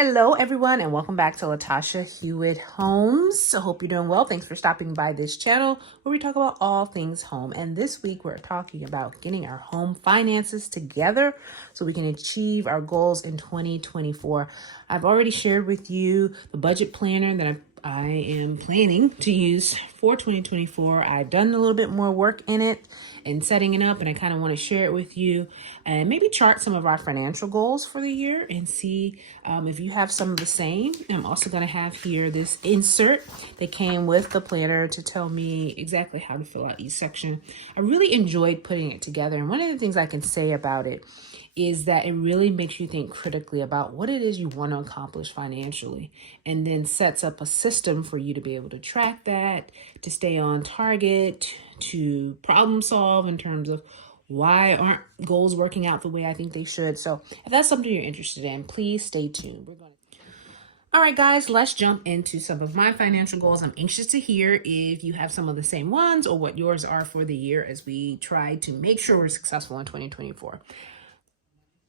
Hello, everyone, and welcome back to Latasha Hewitt Homes. I hope you're doing well. Thanks for stopping by this channel where we talk about all things home. And this week, we're talking about getting our home finances together so we can achieve our goals in 2024. I've already shared with you the budget planner that I am planning to use for 2024. I've done a little bit more work in it and setting it up, and I kind of want to share it with you and maybe chart some of our financial goals for the year and see if you have some of the same. I'm also going to have here this insert that came with the planner to tell me exactly how to fill out each section. I really enjoyed putting it together, and one of the things I can say about it is that it really makes you think critically about what it is you want to accomplish financially, and then sets up a system for you to be able to track that, to stay on target, to problem solve in terms of why aren't goals working out the way I think they should. So if that's something you're interested in, please stay tuned. All right, guys, let's jump into some of my financial goals. I'm anxious to hear if you have some of the same ones or what yours are for the year as we try to make sure we're successful in 2024.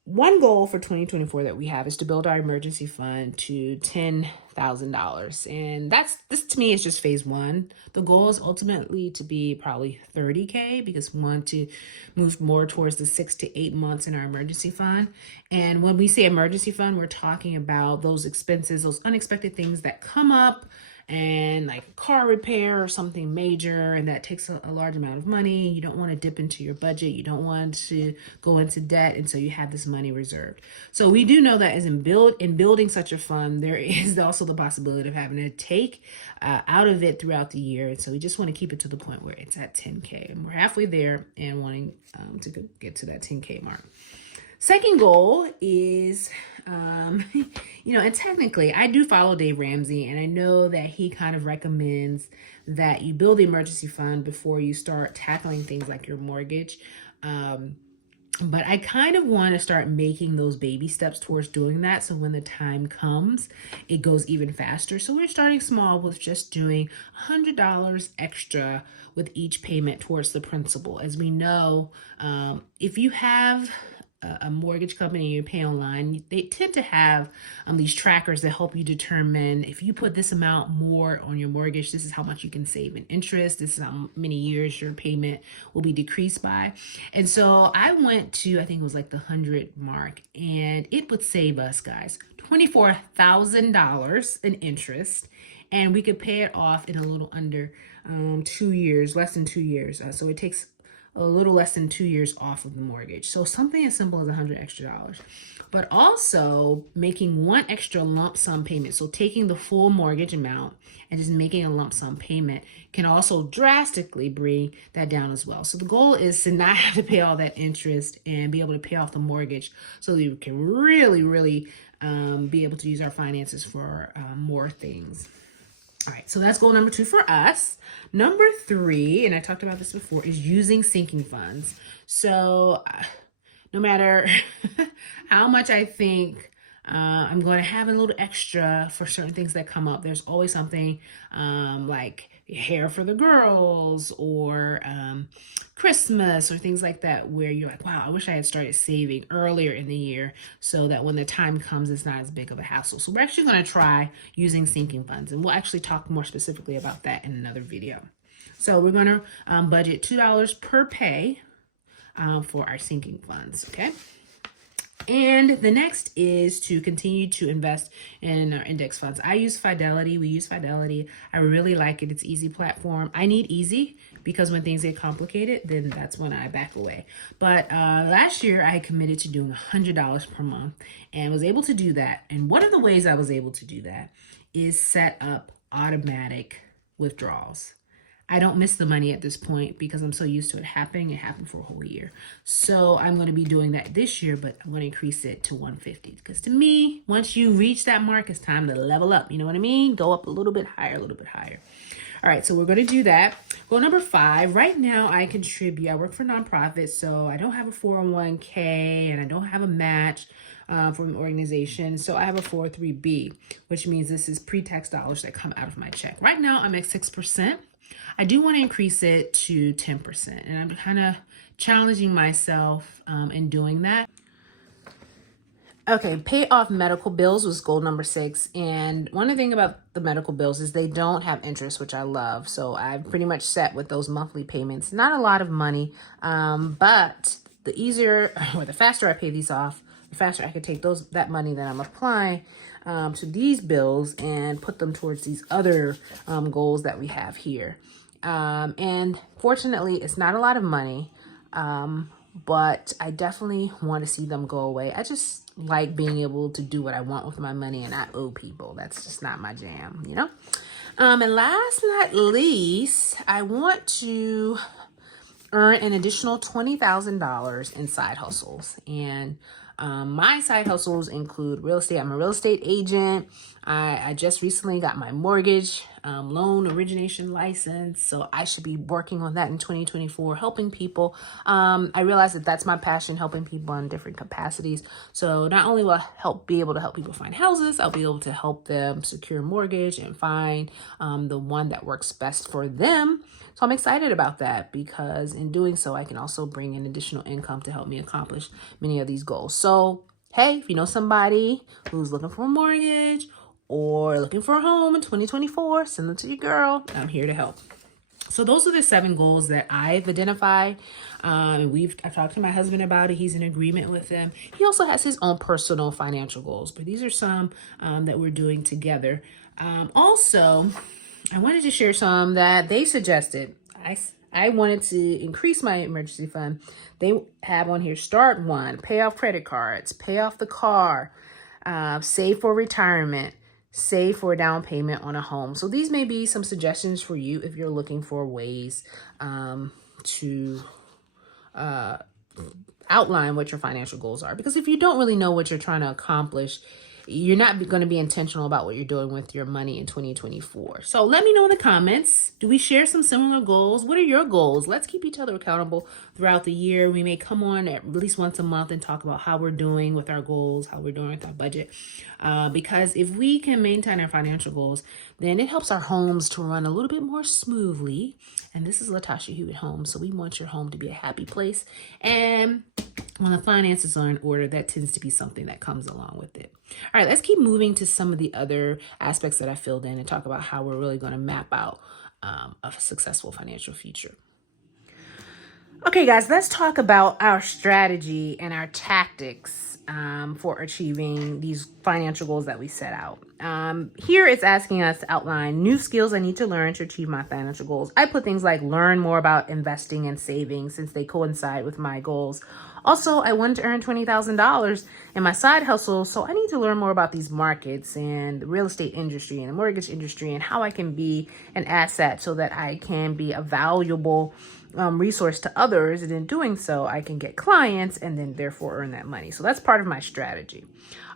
One goal for 2024 that we have is to build our emergency fund to $10,000. And this to me is just phase one. The goal is ultimately to be probably 30K because we want to move more towards the 6 to 8 months in our emergency fund. And when we say emergency fund, we're talking about those expenses, those unexpected things that come up, and like car repair or something major, and that takes a large amount of money. You don't want to dip into your budget. You don't want to go into debt, and so you have this money reserved. So we do know that as in building such a fund, there is also the possibility of having to take out of it throughout the year. And so we just want to keep it to the point where it's at 10K, and we're halfway there and wanting to get to that 10K mark. Second goal is, and technically I do follow Dave Ramsey, and I know that he kind of recommends that you build the emergency fund before you start tackling things like your mortgage. But I kind of want to start making those baby steps towards doing that. So when the time comes, it goes even faster. So we're starting small with just doing $100 extra with each payment towards the principal. As we know, if you have a mortgage company you pay online, they tend to have these trackers that help you determine if you put this amount more on your mortgage, this is how much you can save in interest, this is how many years your payment will be decreased by. And so I went to, I think it was like the 100 mark, and it would save us, guys, $24,000 in interest, and we could pay it off in a little under 2 years, less than 2 years. So it takes a little less than 2 years off of the mortgage. So something as simple as $100 extra, but also making one extra lump sum payment. So taking the full mortgage amount and just making a lump sum payment can also drastically bring that down as well. So the goal is to not have to pay all that interest and be able to pay off the mortgage so that you can really, really be able to use our finances for more things. All right, so that's goal number 2 for us. Number 3, and I talked about this before, is using sinking funds. So no matter how much I think I'm going to have a little extra for certain things that come up, there's always something like hair for the girls or Christmas or things like that where you're like, wow, I wish I had started saving earlier in the year so that when the time comes, it's not as big of a hassle. So we're actually going to try using sinking funds, and we'll actually talk more specifically about that in another video. So we're going to budget $2 per pay for our sinking funds, okay? And the next is to continue to invest in our index funds. I use Fidelity. We use Fidelity. I really like it. It's an easy platform. I need easy because when things get complicated, then that's when I back away. But last year, I committed to doing $100 per month and was able to do that. And one of the ways I was able to do that is set up automatic withdrawals. I don't miss the money at this point because I'm so used to it happening. It happened for a whole year. So I'm going to be doing that this year, but I'm going to increase it to $150 because to me, once you reach that mark, it's time to level up. You know what I mean? Go up a little bit higher, a little bit higher. All right, so we're going to do that. Goal number 5, right now I contribute. I work for nonprofits, so I don't have a 401k and I don't have a match from an organization. So I have a 403b, which means this is pre-tax dollars that come out of my check. Right now I'm at 6%. I do want to increase it to 10%, and I'm kind of challenging myself in doing that. Okay, pay off medical bills was goal number 6. And one thing about the medical bills is they don't have interest, which I love. So I'm pretty much set with those monthly payments. Not a lot of money, but the easier or the faster I pay these off, the faster I could take that money that I'm applying to these bills and put them towards these other goals that we have here. And fortunately, it's not a lot of money. But I definitely want to see them go away. I just like being able to do what I want with my money and not owe people. That's just not my jam, you know? And last but not least, I want to earn an additional $20,000 in side hustles. And my side hustles include real estate. I'm a real estate agent. I just recently got my mortgage loan origination license, so I should be working on that in 2024, helping people. I realize that that's my passion, helping people in different capacities. So not only will I be able to help people find houses, I'll be able to help them secure a mortgage and find the one that works best for them. So I'm excited about that because in doing so, I can also bring in additional income to help me accomplish many of these goals. So, hey, if you know somebody who's looking for a mortgage or looking for a home in 2024, send them to your girl. I'm here to help. So those are the 7 goals that I've identified. I've talked to my husband about it. He's in agreement with them. He also has his own personal financial goals, but these are some that we're doing together. Also, I wanted to share some that they suggested. I wanted to increase my emergency fund. They have on here, start one, pay off credit cards, pay off the car, save for retirement, save for a down payment on a home. So these may be some suggestions for you if you're looking for ways to outline what your financial goals are. Because if you don't really know what you're trying to accomplish, you're not going to be intentional about what you're doing with your money in 2024. So let me know in the comments. Do we share some similar goals? What are your goals? Let's keep each other accountable throughout the year. We may come on at least once a month and talk about how we're doing with our goals, how we're doing with our budget. Because if we can maintain our financial goals, then it helps our homes to run a little bit more smoothly. And this is Latasha Hewitt Homes. So we want your home to be a happy place. And when the finances are in order, that tends to be something that comes along with it. All right, let's keep moving to some of the other aspects that I filled in and talk about how we're really going to map out a successful financial future. Okay, guys, let's talk about our strategy and our tactics for achieving these financial goals that we set out. Here it's asking us to outline new skills I need to learn to achieve my financial goals. I put things like learn more about investing and saving since they coincide with my goals. Also, I wanted to earn $20,000 in my side hustle, so I need to learn more about these markets and the real estate industry and the mortgage industry and how I can be an asset so that I can be a valuable resource to others. And in doing so, I can get clients and then therefore earn that money. So that's part of my strategy.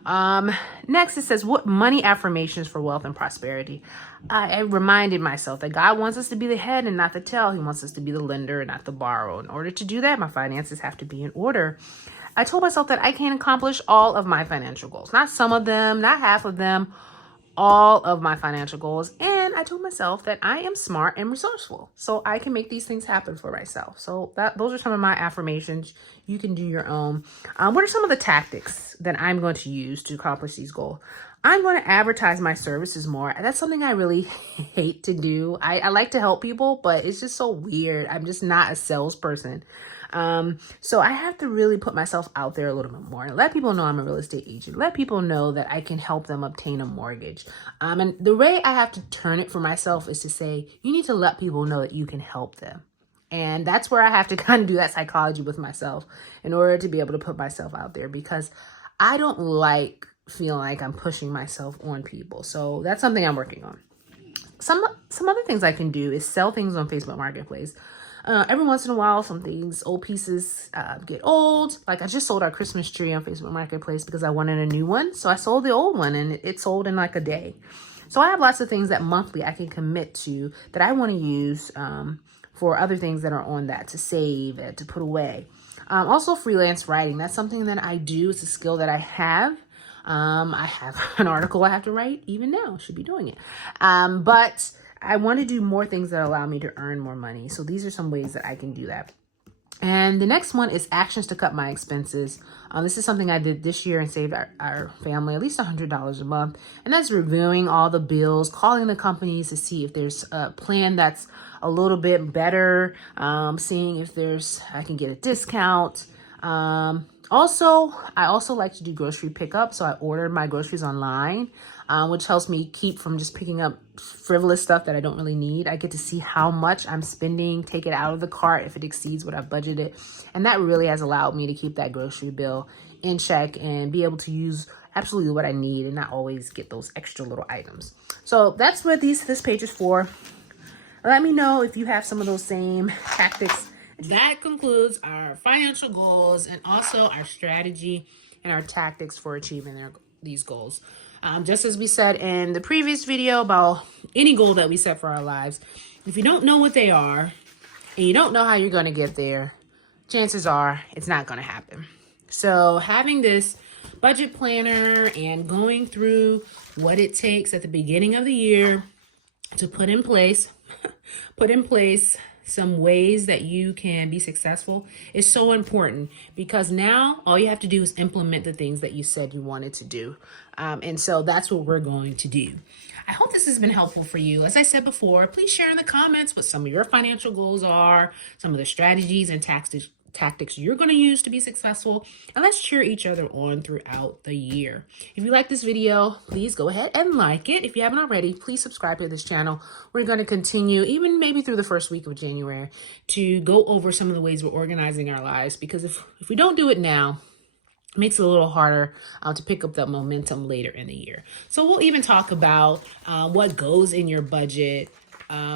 Next, it says, what money affirmations for wealth and prosperity? I reminded myself that God wants us to be the head and not the tail. He wants us to be the lender and not the borrower. In order to do that, my finances have to be in order. I told myself that I can accomplish all of my financial goals, not some of them, not half of them, all of my financial goals. And I told myself that I am smart and resourceful, so I can make these things happen for myself. So those are some of my affirmations. You can do your own. What are some of the tactics that I'm going to use to accomplish these goals? I'm going to advertise my services more. That's something I really hate to do. I like to help people, but it's just so weird. I'm just not a salesperson. So I have to really put myself out there a little bit more and let people know I'm a real estate agent. Let people know that I can help them obtain a mortgage. And the way I have to turn it for myself is to say, you need to let people know that you can help them. And that's where I have to kind of do that psychology with myself in order to be able to put myself out there, because I don't like feeling like I'm pushing myself on people. So that's something I'm working on. Some other things I can do is sell things on Facebook Marketplace. Every once in a while, some things, old pieces get old. Like I just sold our Christmas tree on Facebook Marketplace because I wanted a new one. So I sold the old one and it sold in like a day. So I have lots of things that monthly I can commit to that I want to use for other things that are on that, to save, to put away. Also freelance writing. That's something that I do. It's a skill that I have. I have an article I have to write even now. Should be doing it. But I want to do more things that allow me to earn more money. So these are some ways that I can do that. And the next one is actions to cut my expenses. This is something I did this year and saved our family at least $100 a month. And that's reviewing all the bills, calling the companies to see if there's a plan that's a little bit better, seeing if I can get a discount. I also like to do grocery pickup. So I order my groceries online, which helps me keep from just picking up frivolous stuff that I don't really need. I get to see how much I'm spending, take it out of the cart if it exceeds what I've budgeted. And that really has allowed me to keep that grocery bill in check and be able to use absolutely what I need and not always get those extra little items. So that's what this page is for. Let me know if you have some of those same tactics. That concludes our financial goals and also our strategy and our tactics for achieving these goals. Just as we said in the previous video about any goal that we set for our lives, if you don't know what they are and you don't know how you're going to get there, chances are it's not going to happen. So having this budget planner and going through what it takes at the beginning of the year to put in place some ways that you can be successful is so important, because now all you have to do is implement the things that you said you wanted to do. And so that's what we're going to do. I hope this has been helpful for you. As I said before, please share in the comments what some of your financial goals are, some of the strategies and tactics you're going to use to be successful, and let's cheer each other on throughout the year. If you like this video, please go ahead and like it. If you haven't already, please subscribe to this channel. We're going to continue, even maybe through the first week of January, to go over some of the ways we're organizing our lives, because if we don't do it now, it makes it a little harder to pick up that momentum later in the year. So we'll even talk about what goes in your budget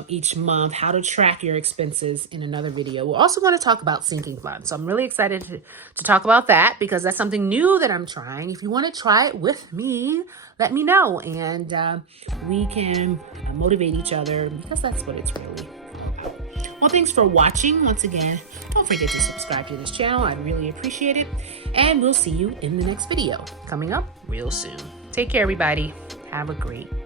each month, how to track your expenses in another video. We're also going to talk about sinking funds. So I'm really excited to talk about that, because that's something new that I'm trying. If you want to try it with me, let me know, and we can motivate each other, because that's what it's really about. Well, thanks for watching. Once again, don't forget to subscribe to this channel. I'd really appreciate it. And we'll see you in the next video coming up real soon. Take care, everybody. Have a great day.